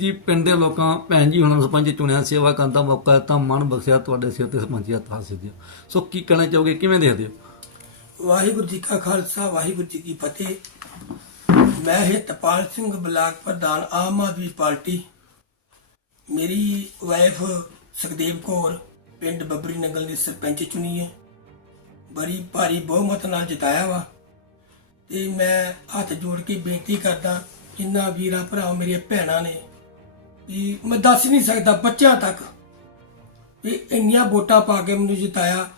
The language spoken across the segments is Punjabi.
ਜੀ, ਪਿੰਡ ਦੇ ਲੋਕਾਂ, ਭੈਣ ਜੀ, ਹੁਣ ਸਰਪੰਚ ਚੁਣਿਆ ਸੇਵਾ ਕਰਨ ਦਾ ਮੌਕਾ ਤਾਂ ਮਨ ਬਖਸ਼ਿਆ ਤੁਹਾਡੇ ਸਿਰ ਤੇ ਸਰਪੰਚੀ ਹਾਸਿਲ ਦਿਓ ਸੋ ਕੀ ਕਹਿਣਾ ਚਾਹੋਗੇ, ਕਿਵੇਂ ਦੇਖਦੇ ਹੋ? ਵਾਹਿਗੁਰੂ ਜੀ ਕਾ ਖਾਲਸਾ, ਵਾਹਿਗੁਰੂ ਜੀ ਕੀ ਫਤਿਹ। ਮੈਂ ਹਿਤਪਾਲ ਸਿੰਘ ਬਲਾਕ ਪ੍ਰਧਾਨ ਆਮ ਆਦਮੀ ਪਾਰਟੀ। ਮੇਰੀ ਵਾਈਫ ਸੁਖਦੇਵ ਕੌਰ ਪਿੰਡ ਬੱਬਰੀ ਨੰਗਲ ਦੀ ਸਰਪੰਚ ਚੁਣੀ ਹੈ। ਬੜੀ ਭਾਰੀ ਬਹੁਮਤ ਨਾਲ ਜਿਤਾਇਆ ਵਾ। ਤੇ ਮੈਂ ਹੱਥ ਜੋੜ ਕੇ ਬੇਨਤੀ ਕਰਦਾ, ਜਿੰਨਾ ਵੀਰਾਂ ਭਰਾ ਮੇਰੀਆਂ ਭੈਣਾਂ ਨੇ ਵੀ ਮੈਂ ਦੱਸ ਨਹੀਂ ਸਕਦਾ ਬੱਚਿਆਂ ਤੱਕ ਵੀ ਇੰਨੀਆਂ ਵੋਟਾਂ ਪਾ ਕੇ ਮੈਨੂੰ ਜਿਤਾਇਆ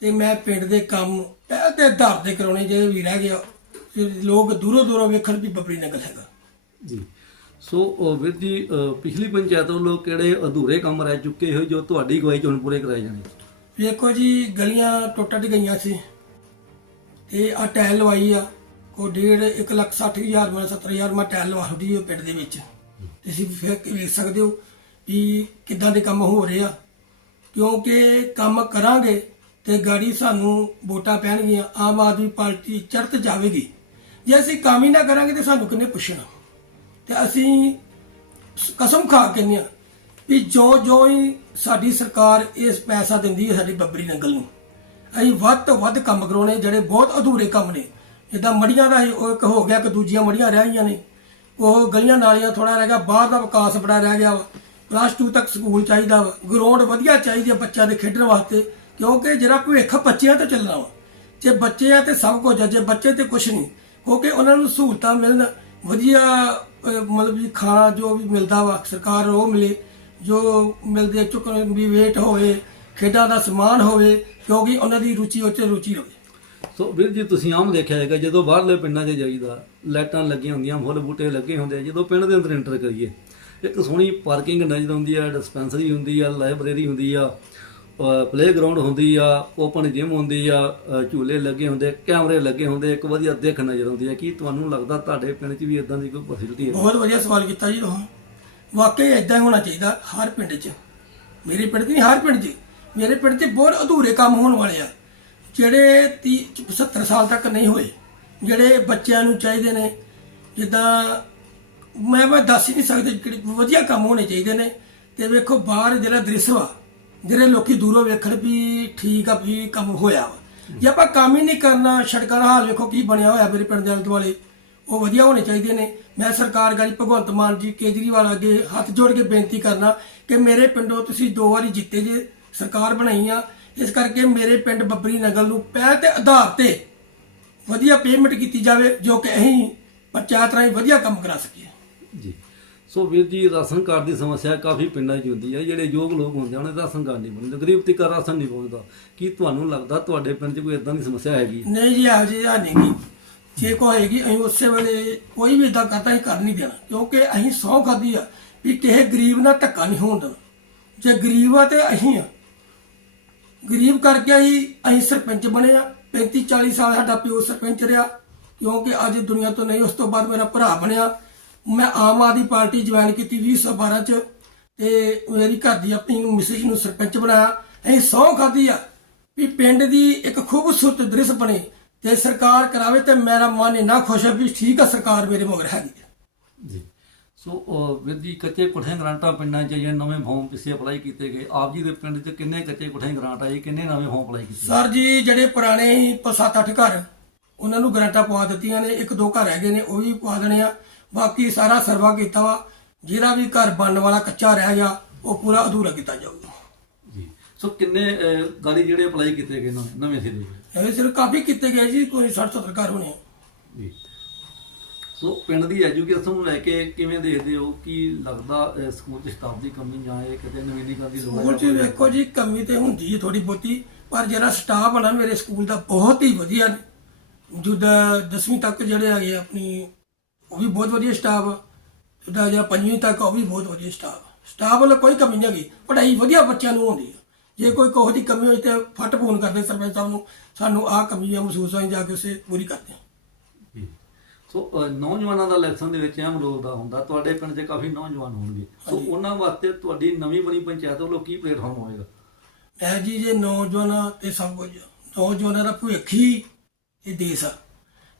ਤੇ ਮੈਂ ਪਿੰਡ ਦੇ ਕੰਮ ਤੇ ਆਧਾਰ ਤੇ ਕਰਾਉਣੇ ਜਿਹੜੇ ਵੀ ਰਹਿ ਗਿਆ ਲੋਕ ਦੂਰੋਂ ਦੂਰੋਂ ਵੇਖਣ ਵੀ ਬੱਬਰੀ ਨਗਰ ਹੈਗਾ। ਜੀ। ਸੋ ਵੀਰ ਜੀ ਪਿਛਲੀ ਪੰਚਾਇਤ ਵੱਲੋਂ ਕਿਹੜੇ ਅਧੂਰੇ ਕੰਮ ਰਹਿ ਚੁੱਕੇ ਹੋ ਜੋ ਤੁਹਾਡੀ ਅਗਵਾਈ ਚ ਹੁਣ ਪੂਰੇ ਕਰਾਏ ਜਾਣੇ? ਵੇਖੋ ਜੀ ਗਲੀਆਂ ਟੁੱਟ ਗਈਆਂ ਸੀ। ਤੇ ਆ ਟੈਲ ਲਵਾਈ ਆ। ਕੋ ਡੇਢ 1 ਲੱਖ 60 ਹਜ਼ਾਰ ਮੈਂ 70 ਹਜ਼ਾਰ ਮੈਂ ਟੈਲ ਲਵਾ ਛੱਡੀ ਉਹ ਪਿੰਡ ਦੇ ਵਿੱਚ। ਤੁਸੀਂ ਫਿਰ ਵੇਖ ਸਕਦੇ ਹੋ ਵੀ ਕਿੱਦਾਂ ਦੇ ਕੰਮ ਹੋ ਰਹੇ ਆ। ਕਿਉਂਕਿ ਕੰਮ ਕਰਾਂਗੇ ਤੇ ਗਾੜੀ ਸਾਨੂੰ ਵੋਟਾਂ ਪੈਣਗੀਆਂ, ਆਮ ਆਦਮੀ ਪਾਰਟੀ ਚੜਤ ਜਾਵੇਗੀ। ਜੇ ਅਸੀਂ ਕੰਮ ਹੀ ਨਾ ਕਰਾਂਗੇ ਤੇ ਸਾਨੂੰ ਕਿੰਨੇ ਪੁੱਛਣਾ? ਤੇ ਅਸੀਂ ਕਸਮ ਖਾ ਕੇ ਕਹਿੰਦੇ ਹਾਂ ਵੀ ਜੋ ਜੋ ਹੀ ਸਾਡੀ ਸਰਕਾਰ ਇਸ ਪੈਸਾ ਦਿੰਦੀ ਹੈ ਸਾਡੀ ਬੱਬਰੀ ਨੰਗਲ ਨੂੰ, ਅਸੀਂ ਵੱਧ ਤੋਂ ਵੱਧ ਕੰਮ ਕਰਾਉਣੇ ਜਿਹੜੇ ਬਹੁਤ ਅਧੂਰੇ ਕੰਮ ਨੇ। ਜਿੱਦਾਂ ਮੜੀਆਂ ਦਾ ਹੀ ਉਹ ਇੱਕ ਹੋ ਗਿਆ ਕਿ ਦੂਜੀਆਂ ਮੜੀਆਂ ਰਹਿ ਗਈਆਂ ਨੇ। ਉਹ ਗਲੀਆਂ ਨਾਲੀਆਂ ਥੋੜਾ ਰਹਿ ਗਿਆ, ਬਾਹਰ ਦਾ ਵਿਕਾਸ ਬੜਾ ਰਹਿ ਗਿਆ ਵਾ। ਪਲੱਸ 2 ਤੱਕ ਸਕੂਲ ਚਾਹੀਦਾ ਵਾ। ਗਰਾਊਂਡ ਵਧੀਆ ਚਾਹੀਦੀ ਆ ਬੱਚਿਆਂ ਦੇ ਖੇਡਣ ਵਾਸਤੇ, ਕਿਉਂਕਿ ਜਿਹੜਾ ਭਵਿੱਖ ਬੱਚਿਆਂ ਤੇ ਚੱਲਣਾ ਵਾ, ਜੇ ਬੱਚੇ ਆ ਤੇ ਸਭ ਕੁਝ ਆ, ਜੇ ਬੱਚੇ ਤੇ ਕੁਝ ਨਹੀਂ, ਕਿਉਂਕਿ ਉਹਨਾਂ ਨੂੰ ਸਹੂਲਤਾਂ ਮਿਲਣ, ਵਧੀਆ ਮਤਲਬ ਵੀ ਖਾਣਾ ਜੋ ਵੀ ਮਿਲਦਾ ਵਾ, ਸਰਕਾਰ ਉਹ ਮਿਲੇ, ਜੋ ਮਿਲਦੇ ਚੁੱਕਣ ਵੀ ਵੇਟ ਹੋਵੇ, ਖੇਡਾਂ ਦਾ ਸਮਾਨ ਹੋਵੇ, ਕਿਉਂਕਿ ਉਹਨਾਂ ਦੀ ਰੁਚੀ ਉੱਚ ਰੁਚੀ ਹੋਵੇ ਸੋ ਵੀਰ ਜੀ, ਤੁਸੀਂ ਆਮ ਦੇਖਿਆ ਹੈਗਾ ਜਦੋਂ ਬਾਹਰਲੇ ਪਿੰਡਾਂ 'ਚ ਜਾਈਦਾ, ਲਾਈਟਾਂ ਲੱਗੀਆਂ ਹੁੰਦੀਆਂ, ਫੁੱਲ ਬੂਟੇ ਲੱਗੇ ਹੁੰਦੇ ਆ, ਜਦੋਂ ਪਿੰਡ ਦੇ ਅੰਦਰ ਐਂਟਰ ਕਰੀਏ, ਇੱਕ ਸੋਹਣੀ ਪਾਰਕਿੰਗ ਨਜ਼ਰ ਆਉਂਦੀ ਆ ਡਿਸਪੈਂਸਰੀ ਹੁੰਦੀ ਆ ਲਾਇਬ੍ਰੇਰੀ ਹੁੰਦੀ ਆ ਪਲੇਗਰਾਉਂਡ ਹੁੰਦੀ ਆ ਓਪਨ ਜਿਮ ਹੁੰਦੀ ਆ ਝੂਲੇ ਲੱਗੇ ਹੁੰਦੇ, ਕੈਮਰੇ ਲੱਗੇ ਹੁੰਦੇ, ਇੱਕ ਵਧੀਆ ਦਿੱਖ ਨਜ਼ਰ ਆਉਂਦੀ ਆ। ਕੀ ਤੁਹਾਨੂੰ ਲੱਗਦਾ ਤੁਹਾਡੇ ਪਿੰਡ 'ਚ ਵੀ ਇਦਾਂ ਦੀ ਕੋਈ ਫੈਸਿਲਿਟੀ ਹੈ? ਬਹੁਤ ਵਧੀਆ ਸਵਾਲ ਕੀਤਾ ਜੀ ਤੁਸੀਂ। ਵਾਕਈ ਇਦਾਂ ਹੋਣਾ ਚਾਹੀਦਾ ਹਰ ਪਿੰਡ 'ਚ। ਮੇਰੇ ਪਿੰਡ 'ਚ ਨਹੀਂ, ਹਰ ਪਿੰਡ 'ਚ। ਮੇਰੇ ਪਿੰਡ 'ਚ ਬਹੁਤ ਅਧੂਰੇ ਕੰਮ ਹੋਣ ਵਾਲੇ ਆ। ਜਿਹੜੇ 30 70 ਸਾਲ ਤੱਕ ਨਹੀਂ ਹੋਏ, ਜਿਹੜੇ ਬੱਚਿਆਂ ਨੂੰ ਚਾਹੀਦੇ ਨੇ, ਜਿੱਦਾਂ ਮੈਂ ਮੈਂ ਦੱਸ ਹੀ ਨਹੀਂ ਸਕਦਾ ਕਿਹੜੇ ਵਧੀਆ ਕੰਮ ਹੋਣੇ ਚਾਹੀਦੇ ਨੇ। ਤੇ ਵੇਖੋ ਬਾਹਰ ਜਿਹੜਾ ਦ੍ਰਿਸ਼ ਵਾ, ਜਿਹੜੇ ਲੋਕੀ ਦੂਰੋਂ ਵੇਖਣ ਵੀ ਠੀਕ ਆ, ਵੀ ਕੰਮ ਹੋਇਆ ਵਾ। ਜੇ ਆਪਾਂ ਕੰਮ ਹੀ ਨਹੀਂ ਕਰਨਾ, ਸੜਕਾਂ ਦਾ ਹਾਲ ਵੇਖੋ ਕੀ ਬਣਿਆ ਹੋਇਆ ਮੇਰੇ ਪਿੰਡ ਦੇ ਆਲੇ ਦੁਆਲੇ, ਉਹ ਵਧੀਆ ਹੋਣੇ ਚਾਹੀਦੇ ਨੇ। ਮੈਂ ਸਰਕਾਰ ਗਾੜੀ ਭਗਵੰਤ ਮਾਨ ਜੀ ਕੇਜਰੀਵਾਲ ਅੱਗੇ ਹੱਥ ਜੋੜ ਕੇ ਬੇਨਤੀ ਕਰਨਾ ਕਿ ਮੇਰੇ ਪਿੰਡੋਂ ਤੁਸੀਂ ਦੋ ਵਾਰੀ ਜਿੱਤੇ ਜੇ ਸਰਕਾਰ ਬਣਾਈ ਆ ਇਸ ਕਰਕੇ ਮੇਰੇ ਪਿੰਡ ਬੱਬਰੀ ਨਗਲ ਨੂੰ ਪਹਿਲ ਤੇ ਆਧਾਰ ਤੇ ਵਧੀਆ ਪੇਮੈਂਟ ਕੀਤੀ ਜਾਵੇ ਜੋ ਕਿ ਅਸੀਂ ਪੰਚਾਇਤ ਰਾਹੀਂ ਵਧੀਆ ਕੰਮ ਕਰਾ ਸਕੀਏ। ਜੀ। ਸੋ ਵੀਰ ਜੀ ਰਾਸ਼ਨ ਕਾਰਡ ਦੀ ਸਮੱਸਿਆ ਕਾਫੀ ਪਿੰਡਾਂ 'ਚ ਹੁੰਦੀ ਹੈ ਜਿਹੜੇ ਯੋਗ ਲੋਕ ਹੁੰਦੇ ਆ ਦਾ ਰਾਸ਼ਨ ਕਾਰਡ ਨਹੀਂ ਬਣਦਾ। ਗਰੀਬ ਤੱਕ ਰਾਸ਼ਨ ਨਹੀਂ ਪਹੁੰਚਦਾ। ਕੀ ਤੁਹਾਨੂੰ ਲੱਗਦਾ ਤੁਹਾਡੇ ਪਿੰਡ 'ਚ ਕੋਈ ਇਦਾਂ ਦੀ ਸਮੱਸਿਆ ਹੈਗੀ ਨਹੀਂ ਜੀ ਇਹੋ ਜਿਹੀ ਨਹੀਂ ਗੀ। ਜੇ ਕੋਈ ਹੋਏਗੀ ਅਸੀਂ ਉਸੇ ਵੇਲੇ ਕੋਈ ਵੀ ਇਦਾਂ ਕਰਦਾ ਹੀ ਕਰ ਨਹੀਂ ਦੇਣਾ। ਕਿਉਂਕਿ ਅਸੀਂ ਸਹੁੰ ਖਾਦੀ ਆ ਵੀ ਕਿਸੇ ਗਰੀਬ ਨਾਲ ਧੱਕਾ ਨਹੀਂ ਹੋਣ ਦੇਣਾ। ਜੇ ਗਰੀਬ ਆ ਤੇ ਅਸੀਂ ਆ। ਗਰੀਬ ਕਰਕੇ ਹੀ ਅਸੀਂ ਸਰਪੰਚ ਬਣੇ ਆ। 35 40 ਸਾਲ ਸਾਡਾ ਪਿਓ ਸਰਪੰਚ ਰਿਹਾ, ਕਿਉਂਕਿ ਅੱਜ ਦੁਨੀਆ ਤੋਂ ਨਹੀਂ, ਉਸ ਤੋਂ ਬਾਅਦ ਮੇਰਾ ਭਰਾ ਬਣਿਆ। ਮੈਂ ਆਮ ਆਦਮੀ ਪਾਰਟੀ ਜੁਆਇਨ ਕੀਤੀ 2012 ਚ, ਤੇ ਮੇਰੀ ਘਰ ਦੀ ਆਪਣੀ ਮਿਸਿਸ ਨੂੰ ਸਰਪੰਚ ਬਣਾਇਆ। ਅਸੀਂ ਸਹੁੰ ਖਾਦੀ ਆ ਵੀ ਪਿੰਡ ਦੀ ਇੱਕ ਖੂਬਸੂਰਤ ਦ੍ਰਿਸ਼ ਬਣੇ ਤੇ ਸਰਕਾਰ ਕਰਾਵੇ ਤੇ ਮੇਰਾ ਮਨ ਇੰਨਾ ਖੁਸ਼ ਹੈ ਵੀ ਠੀਕ ਆ ਸਰਕਾਰ ਮੇਰੇ ਮਗਰ ਹੈਗੀ ਜੀ। ਸੋ ਵੀਰ ਜੀ ਕੱਚੇ ਕੁੱਠੇ ਗ੍ਰਾਂਟਾਂ ਪਿੰਡਾਂ 'ਚ ਜਾਂ ਨਵੇਂ ਫਾਰਮ ਪਿੱਛੇ ਅਪਲਾਈ ਕੀਤੇ ਗਏ। ਆਪ ਜੀ ਦੇ ਪਿੰਡ 'ਚ ਕਿੰਨੇ ਕੱਚੇ ਕੁੱਠੇ ਗ੍ਰਾਂਟ ਆਏ? ਕਿੰਨੇ ਨਵੇਂ ਫਾਰਮ ਅਪਲਾਈ ਕੀਤੇ? ਸਰ ਜੀ ਜਿਹੜੇ ਪੁਰਾਣੇ ਸੱਤ ਅੱਠ ਘਰ ਉਹਨਾਂ ਨੂੰ ਗਰੰਟਾਂ ਪਵਾ ਦਿੱਤੀਆਂ ਨੇ। ਇੱਕ ਦੋ ਘਰ ਹੈਗੇ ਨੇ ਉਹ ਵੀ ਪਵਾ ਦੇਣੇ ਆ। ਬਾਕੀ ਸਾਰਾ ਸਰਵਾ ਕੀਤਾ ਵਾ। ਜਿਹੜਾ ਵੀ ਘਰ ਬਣਨ ਵਾਲਾ ਕੱਚਾ ਰਹਿ ਗਿਆ ਉਹ ਪੂਰਾ ਅਧੂਰਾ ਕੀਤਾ ਜਾਊਗਾ। ਜੀ। ਸੋ ਕਿੰਨੇ ਗਾੜੀ ਜਿਹੜੇ ਅਪਲਾਈ ਕੀਤੇ ਗਏ ਨਵੇਂ ਨਵੇਂ ਸਿਰੇ? ਇਹ ਸਿਰ ਕਾਫੀ ਕੀਤੇ ਗਏ ਜੀ ਕੋਈ 60 70 ਘਰ ਹੋਣੇ। ਜੀ। ਸੋ ਪਿੰਡ ਦੀ ਐਜੂਕੇਸ਼ਨ ਨੂੰ ਲੈ ਕੇ ਕਿਵੇਂ ਦੇਖਦੇ ਹੋ? ਕੀ ਲੱਗਦਾ ਸਕੂਲ 'ਚ ਸਟਾਫ ਦੀ ਕਮੀ ਜਾਂ ਇਹ ਕਿਤੇ ਨਵੀਨੀਕਰਨ ਦੀ ਲੋੜ ਸਕੂਲ 'ਚ ਵੇਖੋ ਜੀ, ਕਮੀ ਤੇ ਹੁੰਦੀ ਹੈ ਥੋੜੀ ਬਹੁਤੀ, ਪਰ ਜਿਹੜਾ ਸਟਾਫ ਹੈ ਨਾ ਮੇਰੇ ਸਕੂਲ ਦਾ ਬਹੁਤ ਹੀ ਵਧੀਆ ਨੇ। ਜੁਦਾ 10ਵੀਂ ਤੱਕ ਜਿਹੜੇ ਹੈਗੇ ਆ ਆਪਣੀ, ਉਹ ਵੀ ਬਹੁਤ ਵਧੀਆ ਸਟਾਫ ਆ। ਜੁਦਾ ਜਿਹੜਾ ਪੰਜਵੀਂ ਤੱਕ, ਉਹ ਵੀ ਬਹੁਤ ਵਧੀਆ ਸਟਾਫ ਸਟਾਫ ਵੱਲੋਂ ਕੋਈ ਕਮੀ ਨਹੀਂ ਹੈਗੀ, ਪੜ੍ਹਾਈ ਵਧੀਆ ਬੱਚਿਆਂ ਨੂੰ ਹੁੰਦੀ ਹੈ ਜੇ ਕੋਈ ਕੋਹ ਦੀ ਕਮੀ ਹੋਈ ਤੇ ਫਟ ਫੋਨ ਕਰਦੇ ਸਰਪੰਚ ਸਾਹਿਬ ਨੂੰ, ਸਾਨੂੰ ਆਹ ਕਮੀ ਆ, ਮਹਿਸੂਸ ਹੋਈ, ਜਾ ਕੇ ਉਸੇ ਪੂਰੀ ਕਰਦੇ ਹਾਂ ਸੋ ਨੌਜਵਾਨਾਂ ਦਾ ਇਲੈਕਸ਼ਨ ਦੇ ਵਿੱਚ ਅਹਿਮ ਰੋਲ ਦਾ ਹੁੰਦਾ ਤੁਹਾਡੇ ਪਿੰਡ 'ਚ ਕਾਫੀ ਨੌਜਵਾਨ ਹੋਣਗੇ। ਸੋ ਉਹਨਾਂ ਵਾਸਤੇ ਤੁਹਾਡੀ ਨਵੀਂ ਬਣੀ ਪੰਚਾਇਤ ਵੱਲੋਂ ਕੀ ਪਲੇਟਫਾਰਮ ਹੋਵੇਗਾ ਮੈਂ ਜੀ ਜੇ ਨੌਜਵਾਨਾਂ ਤੇ ਸਭ ਕੁਝ। ਨੌਜਵਾਨਾਂ ਦਾ ਭਵਿੱਖ ਹੀ ਇਹ ਦੇਸ਼ ਆ।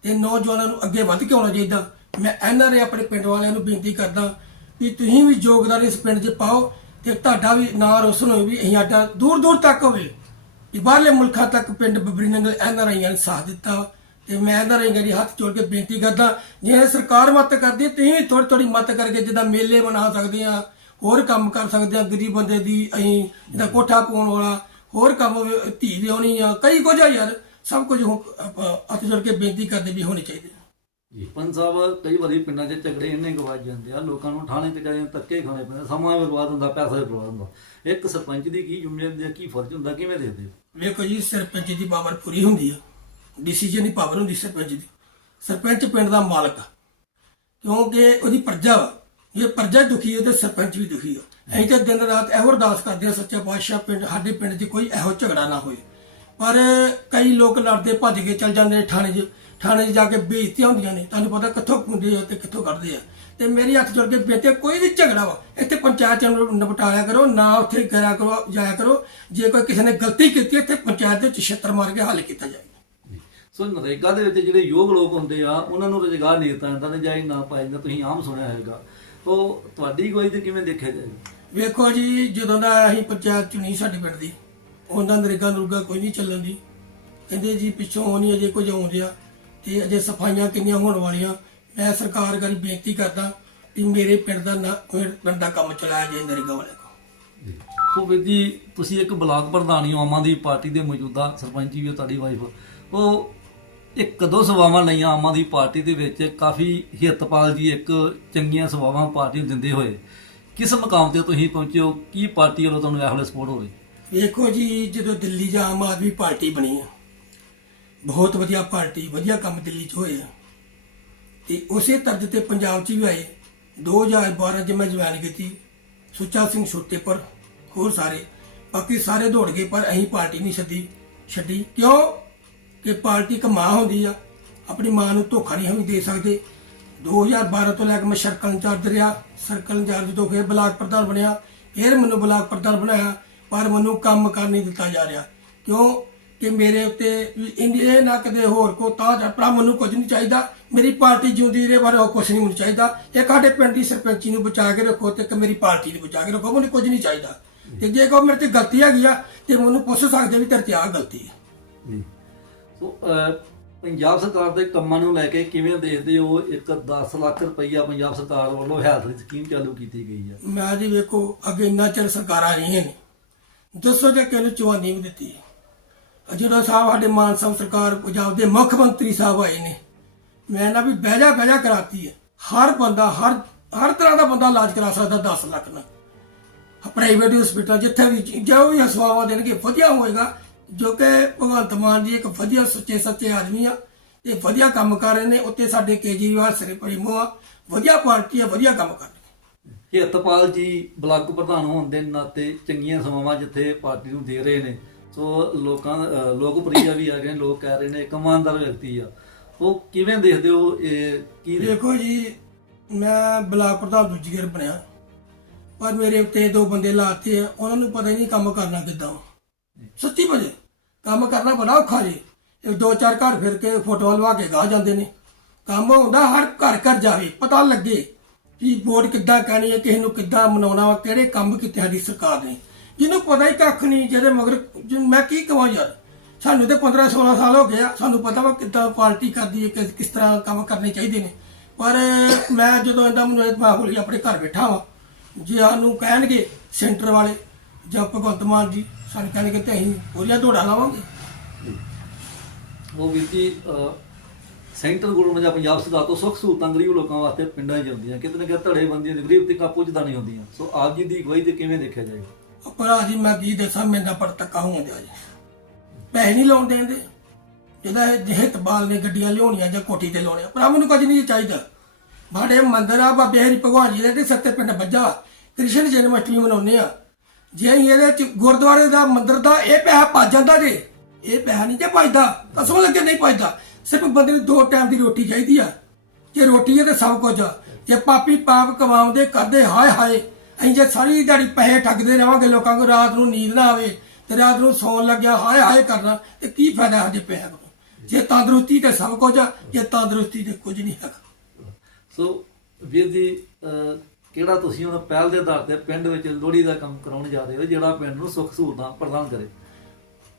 ਤੇ ਨੌਜਵਾਨਾਂ ਨੂੰ ਅੱਗੇ ਵੱਧ ਕੇ ਆਉਣਾ ਚਾਹੀਦਾ। ਮੈਂ ਐਨਆਰਏ ਆਪਣੇ ਪਿੰਡ ਵਾਲਿਆਂ ਨੂੰ ਬੇਨਤੀ ਕਰਦਾ ਵੀ ਤੁਸੀਂ ਵੀ ਯੋਗਦਾਨ ਇਸ ਪਿੰਡ 'ਚ ਪਾਓ ਤੇ ਤੁਹਾਡਾ ਵੀ ਨਾਂ ਰੋਸ਼ਨ ਹੋਵੇ ਵੀ ਅਸੀਂ ਆਡਾ ਦੂਰ ਦੂਰ ਤੱਕ ਹੋਵੇ। ਵੀ ਬਾਹਰਲੇ ਮੁਲਕਾਂ ਤੱਕ ਪਿੰਡ ਬੱਬਰੀ ਨੰਗਲ ਐਨਆਰਆਈਆਂ ਨੇ ਸਾਥ ਦਿੱਤਾ। ਤੇ ਮੈਂ ਐਨਆਰਆਈਆਂ ਦੀ ਹੱਥ ਜੋੜ ਕੇ ਬੇਨਤੀ ਕਰਦਾ ਜੇ ਸਰਕਾਰ ਮਦਦ ਕਰਦੀ ਹੈ ਤੁਸੀਂ ਵੀ ਥੋੜੀ ਥੋੜੀ ਮਦਦ ਕਰਕੇ ਜਿੱਦਾਂ ਮੇਲੇ ਬਣਾ ਸਕਦੇ ਆ ਹੋਰ ਕੰਮ ਕਰ ਸਕਦੇ ਆ ਗਰੀਬ ਬੰਦੇ ਦੀ ਅਸੀਂ ਜਿੱਦਾਂ ਕੋਠਾ ਪਾਉਣ ਵਾਲਾ ਹੋਰ ਕੰਮ ਧੀ ਵਿਆਉਣੀ ਆ ਕਈ ਕੁਝ ਆ ਯਾਰ ਸਭ ਕੁਝ ਹੱਥ ਜੋੜ ਕੇ ਬੇਨਤੀ ਕਰਦੇ ਵੀ ਹੋਣੇ ਚਾਹੀਦੇ ਜੀ। ਪੰਜ ਸਾਹਿਬ ਕਈ ਵਾਰੀ ਪਿੰਡਾਂ 'ਚ ਝਗੜੇ ਇੰਨੇ ਗਵਾਜ ਜਾਂਦੇ ਆ ਲੋਕਾਂ ਨੂੰ ਠਾਣੇ ਤੇ ਜਾਂਦੇ ਧੱਕੇ ਖਾਣੇ ਪੈਂਦੇ ਸਮਾਂ ਬਰਬਾਦ ਹੁੰਦਾ ਪੈਸਾ ਵੀ ਬਰਬਾਦ ਹੁੰਦਾ। ਇੱਕ ਸਰਪੰਚ ਦੀ ਕੀ ਜ਼ਿੰਮੇਵਾਰੀ ਹੈ ਕੀ ਫਰਜ਼ ਹੁੰਦਾ ਕਿਵੇਂ ਦੇਖਦੇ ਹੋ? ਵੇਖੋ ਜੀ ਸਰਪੰਚ ਦੀ ਪਾਵਰ ਪੂਰੀ ਹੁੰਦੀ ਆ। ਡਿਸੀਜਨ ਦੀ ਪਾਵਰ ਹੁੰਦੀ ਸਰਪੰਚ ਦੀ। ਸਰਪੰਚ ਪਿੰਡ ਦਾ ਮਾਲਕ ਆ। ਕਿਉਂਕਿ ਉਹਦੀ ਪ੍ਰਜਾ ਵਾ। ਜੇ ਪ੍ਰਜਾ ਦੁਖੀ ਹੈ ਤੇ ਸਰਪੰਚ ਵੀ ਦੁਖੀ ਆ। ਅਸੀਂ ਤਾਂ ਦਿਨ ਰਾਤ ਇਹੋ ਅਰਦਾਸ ਕਰਦੇ ਆ ਸੱਚੇ ਪਾਤਸ਼ਾਹ ਪਿੰਡ, ਸਾਡੇ ਪਿੰਡ 'ਚ ਕੋਈ ਇਹੋ ਝਗੜਾ ਨਾ ਹੋਏ। ਪਰ ਕਈ ਲੋਕ ਲੜਦੇ ਭੱਜ ਕੇ ਚੱਲ ਜਾਂਦੇ ਨੇ ਥਾਣੇ 'ਚ। ਥਾਣੇ 'ਚ ਜਾ ਕੇ ਬੇਇੱਜ਼ਤੀਆਂ ਹੁੰਦੀਆਂ ਨੇ। ਤੁਹਾਨੂੰ ਪਤਾ ਕਿੱਥੋਂ ਹੁੰਦੇ ਆ ਤੇ ਕਿੱਥੋਂ ਕੱਢਦੇ ਆ। ਤੇ ਮੇਰੀ ਹੱਥ ਜੋੜ ਕੇ ਬੇਨਤੀ ਕੋਈ ਵੀ ਝਗੜਾ ਵਾ, ਇੱਥੇ ਪੰਚਾਇਤ ਨੂੰ ਨਿਪਟਾਇਆ ਕਰੋ, ਨਾ ਉੱਥੇ ਕਰਿਆ ਕਰੋ, ਜਾਇਆ ਕਰੋ। ਜੇ ਕੋਈ ਕਿਸੇ ਨੇ ਗਲਤੀ ਕੀਤੀ, ਇੱਥੇ ਪੰਚਾਇਤ ਦੇ ਵਿੱਚ ਛਿੱਤਰ ਮਾਰ ਕੇ ਹੱਲ ਕੀਤਾ ਜਾਏ। ਸੋ ਨਰੇਗਾ ਦੇ ਵਿੱਚ ਜਿਹੜੇ ਯੋਗ ਲੋਕ ਹੁੰਦੇ ਆ ਉਹਨਾਂ ਨੂੰ ਰੁਜ਼ਗਾਰ ਨਹੀਂ ਦਿੱਤਾ ਜਾਂਦਾ ਤੇ ਜਾਈ ਨਾ ਪਾਇਆ ਜਾਂਦਾ ਤੁਸੀਂ ਆਮ ਸੁਣਿਆ ਹੋਵੇਗਾ ਉਹ ਤੁਹਾਡੀ ਕੋਈ ਤੇ ਕਿਵੇਂ ਦੇਖਿਆ ਜਾਏਗਾ? ਵੇਖੋ ਜੀ ਜਦੋਂ ਦਾ ਅਸੀਂ ਪੰਚਾਇਤ ਚੁਣੀ ਸਾਡੀ ਪਿੰਡ ਦੀ ਉਹਨਾਂ ਨਰੇਗਾ ਨੁਰਗਾ ਕੋਈ ਨਹੀਂ ਚੱਲਣ ਦੀ। ਕਹਿੰਦੇ ਜੀ ਪਿੱਛੋਂ ਨਹੀਂ ਅਜੇ ਕੁਝ ਆਉਣ ਡਿਆ ਤੇ ਅਜੇ ਸਫਾਈਆਂ ਕਿੰਨੀਆਂ ਹੋਣ ਵਾਲੀਆਂ। ਮੈਂ ਸਰਕਾਰ ਗਰੀ ਬੇਨਤੀ ਕਰਦਾ ਕਿ ਮੇਰੇ ਪਿੰਡ ਦਾ ਨਾ ਪਿੰਡ ਦਾ ਕੰਮ ਚਲਾਇਆ ਜਾਏ ਨਰੇਗਾ ਵਾਲੇ ਕੋਲ। ਸੋ ਵੀਰ ਜੀ ਤੁਸੀਂ ਇੱਕ ਬਲਾਕ ਪ੍ਰਧਾਨੀ ਹੋ ਆਮ ਆਦਮੀ ਪਾਰਟੀ ਦੇ ਮੌਜੂਦਾ ਸਰਪੰਚ ਵੀ ਹੋ ਤੁਹਾਡੀ ਵਾਈਫ ਉਹ ਇੱਕ ਕਦੋਂ ਸੇਵਾਵਾਂ ਲਈਆਂ ਆਮ ਆਦਮੀ ਪਾਰਟੀ ਦੇ ਵਿੱਚ। ਕਾਫੀ ਹਿੱਤਪਾਲ ਜੀ ਇੱਕ ਚੰਗੀਆਂ ਸੇਵਾਵਾਂ ਪਾਰਟੀ ਨੂੰ ਦਿੰਦੇ ਹੋਏ। ਕਿਸ ਮਕਾਮ ਤੇ ਤੁਸੀਂ ਪਹੁੰਚੇ ਹੋ? ਕੀ ਪਾਰਟੀ ਵੱਲੋਂ ਤੁਹਾਨੂੰ ਇਹੋ ਜਿਹਾ ਸਪੋਰਟ ਹੋਵੇ ਵੇਖੋ ਜੀ, ਜਦੋਂ ਦਿੱਲੀ 'ਚ ਆਮ ਆਦਮੀ ਪਾਰਟੀ ਬਣੀ ਆ, ਬਹੁਤ ਵਧੀਆ ਪਾਰਟੀ, ਵਧੀਆ ਕੰਮ ਦਿੱਲੀ 'ਚ ਹੋਏ ਆ। ਤੇ ਉਸੇ ਤਰਜ਼ ਤੇ ਪੰਜਾਬ 'ਚ ਵੀ ਆਏ। 2012 'ਚ ਮੈਂ ਜੁਆਇਨ ਕੀਤੀ, ਸੁੱਚਾ ਸਿੰਘ ਛੋਟੇ ਪਰ ਹੋਰ ਸਾਰੇ। ਬਾਕੀ ਸਾਰੇ ਦੌੜ ਗਏ, ਪਰ ਅਸੀਂ ਪਾਰਟੀ ਨਹੀਂ ਛੱਡੀ ਛੱਡੀ। ਕਿਉਂ? ਕਿ ਪਾਰਟੀ ਇੱਕ ਮਾਂ ਹੁੰਦੀ ਆ, ਆਪਣੀ ਮਾਂ ਨੂੰ ਧੋਖਾ ਨਹੀਂ ਹਮੀ ਦੇ ਸਕਦੇ। 2012 ਤੋਂ ਲੈ ਕੇ ਮੈਂ ਸਰਕਲ ਇੰਚਾਰਜ ਰਿਹਾ, ਸਰਕਲ ਇੰਚਾਰਜ ਤੋਂ ਫਿਰ ਬਲਾਕ ਪ੍ਰਧਾਨ ਬਣਿਆ, ਫਿਰ ਮੈਨੂੰ ਬਲਾਕ ਪ੍ਰਧਾਨ ਬਣਾਇਆ, ਪਰ ਮੈਨੂੰ ਕੰਮ ਕਰ ਨਹੀਂ ਦਿੱਤਾ ਜਾ ਰਿਹਾ। ਕਿਉਂ? ਕਿ ਮੇਰੇ ਉੱਤੇ ਵੀ ਇਹ ਨਾ ਕਦੇ ਹੋਰ ਕੋ ਤਾਂ ਜਪਰਾ ਮੈਨੂੰ ਕੁਝ ਨਹੀਂ ਚਾਹੀਦਾ। ਮੇਰੀ ਪਾਰਟੀ ਜਿਉਂਦੀ ਰਹੇ ਬਾਰੇ ਕੁਝ ਨਹੀਂ ਮੈਨੂੰ ਚਾਹੀਦਾ। ਇੱਕ ਸਾਡੇ ਪਿੰਡ ਦੀ ਸਰਪੰਚੀ ਨੂੰ ਬਚਾ ਕੇ ਰੱਖੋ ਤੇ ਇੱਕ ਮੇਰੀ ਪਾਰਟੀ ਨੂੰ ਬਚਾ ਕੇ ਰੱਖੋ, ਮੈਨੂੰ ਕੁਝ ਨਹੀਂ ਚਾਹੀਦਾ। ਤੇ ਜੇ ਕੋ ਮੇਰੇ ਤੇ ਗਲਤੀ ਹੈਗੀ ਆ, ਤੇ ਮੈਨੂੰ ਪੁੱਛ ਸਕਦੇ ਵੀ ਤੇਰੇ ਤੇ ਆ ਗਲਤੀ ਹੈ। ਪੰਜਾਬ ਸਰਕਾਰ ਦੇ ਕੰਮਾਂ ਨੂੰ ਲੈ ਕੇ ਕਿਵੇਂ ਦੇਖਦੇ ਹੋ? ਇੱਕ 10 ਲੱਖ ਰੁਪਈਆ ਪੰਜਾਬ ਸਰਕਾਰ ਵੱਲੋਂ ਹੈਲਥ ਦੀ ਸਕੀਮ ਚਾਲੂ ਕੀਤੀ ਗਈ ਹੈ ਮੈਂ ਜੀ ਵੇਖੋ, ਅੱਗੇ ਇੰਨਾ ਚਿਰ ਸਰਕਾਰਾਂ ਰਹੀਆਂ ਨੇ। ਦੱਸੋ ਜੇ ਕਿਹਨੂੰ ਚਵਾਨੀ ਵੀ ਦਿੱਤੀ ਹੈ। ਸਾਹਿਬ ਸਾਡੇ ਮਾਨ ਸਾਹਿਬ ਸਰਕਾਰ ਪੰਜਾਬ ਦੇ ਮੁੱਖ ਮੰਤਰੀ ਸਾਹਿਬ ਆਏ ਨੇ, ਮੈਂ ਨਾ ਵੀ ਬਹਿਜਾ ਬਹਿਜਾ ਕਰਾਤੀ ਹੈ। ਹਰ ਬੰਦਾ, ਹਰ ਹਰ ਤਰ੍ਹਾਂ ਦਾ ਬੰਦਾ ਇਲਾਜ ਕਰਾ ਸਕਦਾ 10 ਲੱਖ ਨਾਲ। ਪ੍ਰਾਈਵੇਟ ਹਸਪੀਟਲ ਜਿੱਥੇ ਵੀ, ਜੋ ਵੀ ਹਸਵਾਵਾ ਦੇਣਗੇ, ਵਧੀਆ ਹੋਏਗਾ। ਜੋ ਕਿ ਭਗਵੰਤ ਮਾਨ ਜੀ ਇੱਕ ਵਧੀਆ ਸੁੱਚੇ ਸੱਚੇ ਆਦਮੀ ਆ। ਤੇ ਵਧੀਆ ਕੰਮ ਕਰ ਰਹੇ ਨੇ ਉੱਤੇ ਸਾਡੇ ਕੇਜਰੀਵਾਲ ਸ੍ਰੀ ਪ੍ਰੇਮੋ ਆ ਵਧੀਆ ਪਾਰਟੀ ਆ ਵਧੀਆ ਕੰਮ ਕਰ ਰਹੇ ਨੇ। ਹਿੱਤਪਾਲ ਜੀ ਬਲਾਕ ਪ੍ਰਧਾਨ ਹੋਣ ਦੇ ਨਾਤੇ ਚੰਗੀਆਂ ਸੇਵਾਵਾਂ ਜਿੱਥੇ ਪਾਰਟੀ ਨੂੰ ਦੇ ਰਹੇ ਨੇ। ਸੋ ਲੋਕਾਂ ਲੋਕ ਪ੍ਰਿਆ ਵੀ ਆ ਗਏ ਨੇ, ਲੋਕ ਕਹਿ ਰਹੇ ਨੇ ਇੱਕ ਇਮਾਨਦਾਰ ਵਿਅਕਤੀ ਆ। ਉਹ ਕਿਵੇਂ ਦੇਖਦੇ ਹੋ ਇਹ ਕੀ ਦੇਖੋ ਜੀ ਮੈਂ ਬਲਾਕ ਪ੍ਰਧਾਨ ਦੂਜੀ ਵਾਰ ਬਣਿਆ। ਪਰ ਮੇਰੇ ਉੱਤੇ ਦੋ ਬੰਦੇ ਲਾਤੇ ਆ ਉਹਨਾਂ ਨੂੰ ਪਤਾ ਹੀ ਨਹੀਂ ਕੰਮ ਕਰਨਾ ਕਿੱਦਾਂ। ਸੱਚੀ ਵਜੇ। ਕੰਮ ਕਰਨਾ ਬੜਾ ਔਖਾ ਜੀ। ਇਹ ਦੋ ਚਾਰ ਘਰ ਫਿਰ ਕੇ ਫੋਟੋ ਲਵਾ ਕੇ ਗਾ ਜਾਂਦੇ ਨੇ। ਕੰਮ ਹੁੰਦਾ ਹਰ ਘਰ ਘਰ ਜਾਵੇ, ਪਤਾ ਲੱਗੇ ਕਿ ਵੋਟ ਕਿੱਦਾਂ ਕਹਿਣੀ ਹੈ, ਕਿਸੇ ਨੂੰ ਕਿੱਦਾਂ ਮਨਾਉਣਾ ਵਾ, ਕਿਹੜੇ ਕੰਮ ਕੀਤੇ ਸਾਡੀ ਸਰਕਾਰ ਨੇ। ਜਿਹਨੂੰ ਪਤਾ ਹੀ ਕੱਖ ਨਹੀਂ, ਜਿਹਦੇ ਮਗਰ ਮੈਂ ਕੀ ਕਹਾਂ ਯਾਰ? ਸਾਨੂੰ ਤੇ 15 16 ਸਾਲ ਹੋ ਗਏ ਆ ਸਾਨੂੰ ਪਤਾ ਵਾ ਕਿੱਦਾਂ ਪਾਰਟੀ ਕਰਦੀ ਹੈ ਕਿਸ ਤਰ੍ਹਾਂ ਕੰਮ ਕਰਨੇ ਚਾਹੀਦੇ ਨੇ। ਪਰ ਮੈਂ ਜਦੋਂ ਇੰਦਾ ਮੈਨੂੰ ਇਹ ਆਪਣੇ ਘਰ ਬੈਠਾ ਵਾਂ, ਜੇ ਸਾਨੂੰ ਕਹਿਣਗੇ ਸੈਂਟਰ ਵਾਲੇ ਜਾਂ ਭਗਵੰਤ ਮਾਨ ਜੀ ਤੇ ਅਸੀਂ ਪੂਰੀਆਂ ਦੌੜਾ ਲਾਵਾਂਗੇ। ਉਹ ਵੀਰ ਜੀ ਅਹ, ਸੈਂਟਰ ਗਵਰਨਮੈਂਟ ਜਾਂ ਪੰਜਾਬ ਸਰਕਾਰ ਤੋਂ ਸੁੱਖ ਸਹੂਲਤਾਂ ਗਰੀਬ ਲੋਕਾਂ ਵਾਸਤੇ ਪਿੰਡਾਂ 'ਚ ਜਾਂਦੀਆਂ ਕਿਤੇ ਨਾ ਕਿਤੇ ਧੜੇ ਬੰਦੀਆਂ ਦੀ ਗਰੀਬ ਤੇ ਕਾਪੂ ਜਦਾਂ ਨਹੀਂ ਹੁੰਦੀਆਂ ਸੋ ਆਪ ਜੀ ਦੀ ਅਗਵਾਈ ਤੇ ਕਿਵੇਂ ਦੇਖਿਆ ਜਾਏਗਾ ਭਰਾ ਜੀ ਮੈਂ ਕੀ ਦੱਸਾਂ ਮੇਰੇ ਨਾਲ ਪਰ ਧੱਕਾ ਹੋਣ ਦਿਆ ਜੀ। ਪੈਸੇ ਨਹੀਂ ਲਾਉਣ ਦੇਂਦੇ ਜਿਹਦਾ ਇਹ ਜਿਹਤ ਬਾਲ ਨੇ ਗੱਡੀਆਂ ਲਿਆਉਣੀਆਂ ਜਾਂ ਕੋਠੀ ਤੇ ਲਾਉਣੀਆਂ ਭਰਾ ਮੈਨੂੰ ਕੁਝ ਨਹੀਂ ਚਾਹੀਦਾ। ਬਾੜੇ ਮੰਦਰ ਆ ਬਾਬੇ ਹਰੀ ਭਗਵਾਨ ਜੀ ਦੇ ਤੇ ਸੱਤੇ ਪਿੰਡ ਬੱਜਾ ਕ੍ਰਿਸ਼ਨ ਜਨਮ ਅਸ਼ਟਮੀ ਮਨਾਉਂਦੇ ਆ। ਜੇ ਇਹਦੇ ਗੁਰਦੁਆਰੇ ਦਾ ਮੰਦਰ ਦਾ ਇਹ ਪੈਸਾ ਭੱਜ ਜਾਂਦਾ ਜੇ, ਇਹ ਪੈਸਾ ਨਹੀਂ ਜੇ ਭੱਜਦਾ ਕਸਮ ਲੱਗੇ ਨਹੀਂ ਭੱਜਦਾ। ਸਿਰਫ ਬੰਦੇ ਨੂੰ ਦੋ ਟਾਈਮ ਦੀ ਰੋਟੀ ਚਾਹੀਦੀ ਆ। ਜੇ ਰੋਟੀ ਹੈ ਤੇ ਸਭ ਕੁਝ ਆ। ਜੇ ਪਾਪੀ ਪਾਪ ਕਮਾਉਂਦੇ, ਕਰਦੇ, ਹਾਏ ਹਾਏ, ਅਸੀਂ ਜੇ ਸਾਰੀ ਦਿਹਾੜੀ ਪੈਸੇ ਠੱਗਦੇ ਰਵਾਂਗੇ ਲੋਕਾਂ ਕੋਲ, ਰਾਤ ਨੂੰ ਨੀਂਦ ਨਾ ਆਵੇ ਤੇ ਰਾਤ ਨੂੰ ਸੌਣ ਲੱਗਿਆ, ਹਾਏ ਹਾਏ ਕਰਨਾ, ਤੇ ਕੀ ਫਾਇਦਾ ਸਾਡੇ ਪੈਸੇ ਦਾ ਜੇ ਤੰਦਰੁਸਤੀ ਤੇ ਸਭ ਕੁਝ ਆ, ਜੇ ਤੰਦਰੁਸਤੀ ਤੇ ਕੁਝ ਨਹੀਂ ਹੈਗਾ। ਸੋ ਵੀਰ ਜੀ ਕਿਹੜਾ ਤੁਸੀਂ ਉਹਨਾਂ ਪਹਿਲ ਦੇ ਆਧਾਰ ਤੇ ਪਿੰਡ ਵਿੱਚ ਲੋਹੜੀ ਦਾ ਕੰਮ ਕਰਾਉਣ ਜਾ ਰਹੇ ਹੋ, ਜਿਹੜਾ ਪਿੰਡ ਨੂੰ ਸੁੱਖ ਸਹੂਲਤਾਂ ਪ੍ਰਦਾਨ ਕਰੇ?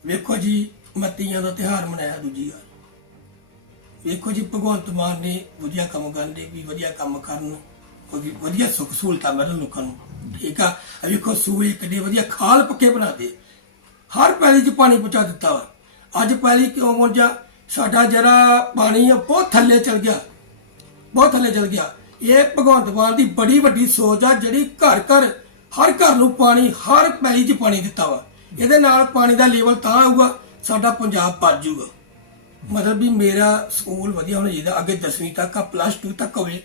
ਵੇਖੋ ਜੀ, ਮੱਤੀਆਂ ਦਾ ਤਿਹਾਰ ਮਨਾਇਆ ਦੂਜੀ ਗੱਲ ਵੇਖੋ ਜੀ, ਭਗਵੰਤ ਮਾਨ ਨੇ ਵਧੀਆ ਕੰਮ ਕਰਨ ਦੇ ਵੀ ਵਧੀਆ ਕੰਮ ਕਰਨ ਕੋਈ ਵਧੀਆ ਸੁੱਖ ਸਹੂਲਤਾਂ ਮਿਲਣ ਲੋਕਾਂ ਨੂੰ। ਠੀਕ ਆ? ਵੇਖੋ, ਸੂਏ ਕਿੱਡੇ ਵਧੀਆ ਖਾਲ ਪੱਕੇ ਬਣਾਦੇ ਹਰ ਪੈਲੀ 'ਚ ਪਾਣੀ ਪਹੁੰਚਾ ਦਿੱਤਾ ਵਾ। ਅੱਜ ਪੈਲੀ ਕਿਉਂ ਪਹੁੰਚਾ? ਸਾਡਾ ਜਿਹੜਾ ਪਾਣੀ ਆ, ਬਹੁਤ ਥੱਲੇ ਚਲ ਗਿਆ। ਬਹੁਤ ਥੱਲੇ ਚਲ ਗਿਆ। ਇਹ ਭਗਵੰਤ ਮਾਨ ਦੀ ਬੜੀ ਵੱਡੀ ਸੋਚ ਆ, ਜਿਹੜੀ ਘਰ ਘਰ, ਹਰ ਘਰ ਨੂੰ ਪਾਣੀ, ਹਰ ਪੈਲੀ 'ਚ ਪਾਣੀ ਦਿੱਤਾ ਵਾ। ਇਹਦੇ ਨਾਲ ਪਾਣੀ ਦਾ ਲੈਵਲ ਤਾਂ ਆਊਗਾ, ਸਾਡਾ ਪੰਜਾਬ ਭਰ ਜਾਊਗਾ। ਮਤਲਬ ਵੀ ਮੇਰਾ ਸਕੂਲ ਵਧੀਆ ਹੋਣਾ ਚਾਹੀਦਾ, ਅੱਗੇ 10ਵੀਂ ਤੱਕ ਆ ਪਲੱਸ 2 ਤੱਕ ਹੋਵੇ।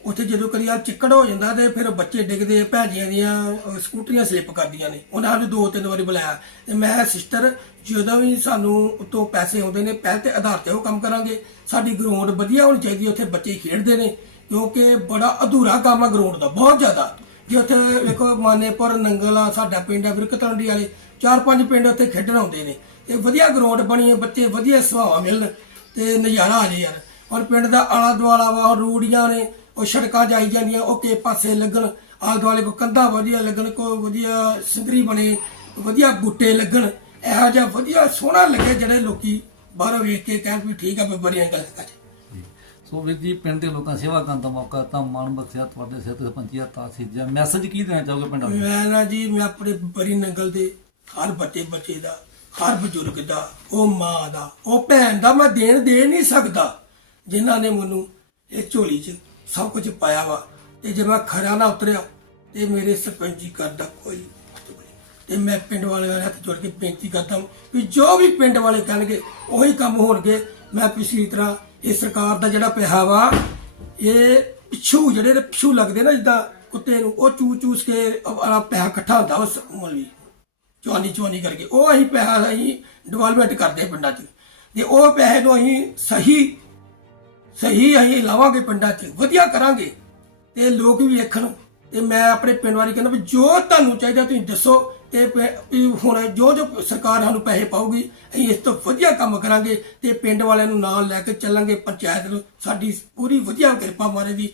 ਉੱਥੇ ਜਦੋਂ ਕਦੀ ਆ ਚਿੱਕੜ ਹੋ ਜਾਂਦਾ ਤੇ ਫਿਰ ਬੱਚੇ ਡਿੱਗਦੇ ਭੈਜੀਆਂ ਦੀਆਂ ਸਕੂਟਰੀਆਂ ਸਲਿੱਪ ਕਰਦੀਆਂ ਨੇ। ਉਹਨਾਂ ਸਾਨੂੰ ਦੋ ਤਿੰਨ ਵਾਰੀ ਬੁਲਾਇਆ। ਤੇ ਮੈਂ ਸਿਸਟਰ ਜਦੋਂ ਵੀ ਸਾਨੂੰ ਉਤੋਂ ਪੈਸੇ ਆਉਂਦੇ ਨੇ, ਪਹਿਲ ਤੇ ਆਧਾਰ ਤੇ ਉਹ ਕੰਮ ਕਰਾਂਗੇ। ਸਾਡੀ ਗਰਾਊਂਡ ਵਧੀਆ ਹੋਣੀ ਚਾਹੀਦੀ ਉੱਥੇ ਬੱਚੇ ਖੇਡਦੇ ਨੇ। ਕਿਉਂਕਿ ਬੜਾ ਅਧੂਰਾ ਕੰਮ ਆ ਗਰਾਊਂਡ ਦਾ, ਬਹੁਤ ਜ਼ਿਆਦਾ। ਜੇ ਉੱਥੇ ਵੇਖੋ ਮਾਨੇਪੁਰ ਨੰਗਲ ਆ, ਸਾਡਾ ਪਿੰਡ ਹੈ ਵਿਰਕਤੰਡੀ ਵਾਲੇ, ਚਾਰ ਪੰਜ ਪਿੰਡ ਉੱਥੇ ਖੇਡਣ ਆਉਂਦੇ ਨੇ। ਇਹ ਵਧੀਆ ਗਰਾਊਂਡ ਬਣੀ ਹੈ ਬੱਚੇ ਵਧੀਆ ਸੁਭਾਅ ਮਿਲਣ ਤੇ ਨਜ਼ਾਰਾ ਆ ਜੇ ਯਾਰ। ਔਰ ਪਿੰਡ ਦਾ ਆਲਾ ਦੁਆਲਾ ਵਾ ਔਰ ਰੂੜੀਆਂ ਨੇ, ਉਹ ਸੜਕਾਂ ਜਾਈ ਜਾਂਦੀਆਂ, ਉਹ ਕੇ ਪਾਸੇ ਲੱਗਣ ਆਲੇ ਦੁਆਲੇ ਕੋ ਕੰਧਾਂ ਵਧੀਆ ਲੱਗਣ, ਕੋ ਵਧੀਆ ਸਿੰਗਰੀ ਬਣੇ, ਵਧੀਆ ਬੂਟੇ ਲੱਗਣ, ਇਹੋ ਜਿਹਾ ਵਧੀਆ ਸੋਹਣਾ ਲੱਗੇ ਜਿਹੜੇ ਲੋਕੀ ਬਾਹਰੋਂ ਵੇਖ ਕੇ ਕਹਿਣ ਵੀ ਠੀਕ ਆ ਵੀ ਬੜੀਆਂ ਗੱਲ ਕਰ। ਸੋ ਵੀਰ ਜੀ, ਪਿੰਡ ਦੇ ਲੋਕਾਂ ਸੇਵਾ ਕਰਨ ਦਾ ਮੌਕਾ ਤਾਂ ਮਾਣ ਬਖਸ਼ਿਆ, ਤੁਹਾਡੇ ਸਿਰ ਤੇ ਪੰਚੀਆ ਤਾਸੀਰ ਜੀ ਮੈਸੇਜ ਕੀ ਦੇਣਾ ਚਾਹੋਗੇ ਪਿੰਡ ਵਾਲਿਆਂ ਮੈਂ ਨਾ ਜੀ, ਮੈਂ ਆਪਣੇ ਬਰੀ ਨੰਗਲ ਦੇ, ਹਰ ਬੱਚੇ ਬੱਚੇ ਦਾ, ਹਰ ਬਜ਼ੁਰਗ ਦਾ, ਉਹ ਮਾਂ ਦਾ, ਉਹ ਭੈਣ ਦਾ ਮੈਂ ਦੇਣ ਦੇ ਨਹੀਂ ਸਕਦਾ, ਜਿਨ੍ਹਾਂ ਨੇ ਮੈਨੂੰ ਇਹ ਝੋਲੀ 'ਚ ਸਭ ਕੁਝ ਪਾਇਆ ਵਾ। ਤੇ ਜੇ ਮੈਂ ਖਰਾ ਨਾ ਉਤਰਿਆ, ਤੇ ਮੇਰੇ ਸਰਪੰਚੀ ਕਰਦਾ ਕੋਈ ਤੇ ਮੈਂ ਪਿੰਡ ਵਾਲਿਆਂ ਨਾਲ ਹੱਥ ਜੋੜ ਕੇ ਬੇਨਤੀ ਕਰਦਾ ਵੀ ਜੋ ਵੀ ਪਿੰਡ ਵਾਲੇ ਕਹਿਣਗੇ, ਉਹੀ ਕੰਮ ਹੋਣਗੇ। ਮੈਂ ਪਿਛਲੀ ਤਰ੍ਹਾਂ ਇਹ ਸਰਕਾਰ ਦਾ ਜਿਹੜਾ ਪਿਆ ਵਾ, ਇਹ ਪਿਛੂ ਜਿਹੜੇ ਨੇ, ਪਿੱਛੂ ਲੱਗਦੇ ਨਾ ਜਿੱਦਾਂ ਕੁੱਤੇ ਨੂੰ, ਉਹ ਚੂ ਚੂਸ ਕੇ ਆਪਣਾ ਪੈਸਾ ਇਕੱਠਾ ਹੁੰਦਾ ਉਸ ਮੌਲਵੀ ਚਵਾਨੀ ਚਵਾਨੀ ਕਰਕੇ। ਉਹ ਅਸੀਂ ਪੈਸਾ ਅਸੀਂ ਡਿਵੈਲਪਮੈਂਟ ਕਰਦੇ ਪਿੰਡਾਂ 'ਚ। ਤੇ ਉਹ ਪੈਸੇ ਨੂੰ ਅਸੀਂ ਸਹੀ ਸਹੀ ਅਸੀਂ ਲਾਵਾਂਗੇ ਪਿੰਡਾਂ 'ਚ। ਵਧੀਆ ਕਰਾਂਗੇ। ਤੇ ਲੋਕ ਵੀ ਵੇਖਣ। ਤੇ ਮੈਂ ਆਪਣੇ ਪਿੰਡ ਵਾਲੀ ਕਹਿੰਦਾ ਵੀ ਜੋ ਤੁਹਾਨੂੰ ਚਾਹੀਦਾ ਤੁਸੀਂ ਦੱਸੋ। ਤੇ ਪਿੰ- ਵੀ ਹੁਣ ਜੋ ਜੋ ਸਰਕਾਰ ਸਾਨੂੰ ਪੈਸੇ ਪਾਊਗੀ, ਅਸੀਂ ਇਸ ਤੋਂ ਵਧੀਆ ਕੰਮ ਕਰਾਂਗੇ ਤੇ ਪਿੰਡ ਵਾਲਿਆਂ ਨੂੰ ਨਾਲ ਲੈ ਕੇ ਚੱਲਾਂਗੇ, ਪੰਚਾਇਤ ਨੂੰ, ਸਾਡੀ ਪੂਰੀ ਵਧੀਆ ਕਿਰਪਾ ਮਾਰੇ ਦੀ।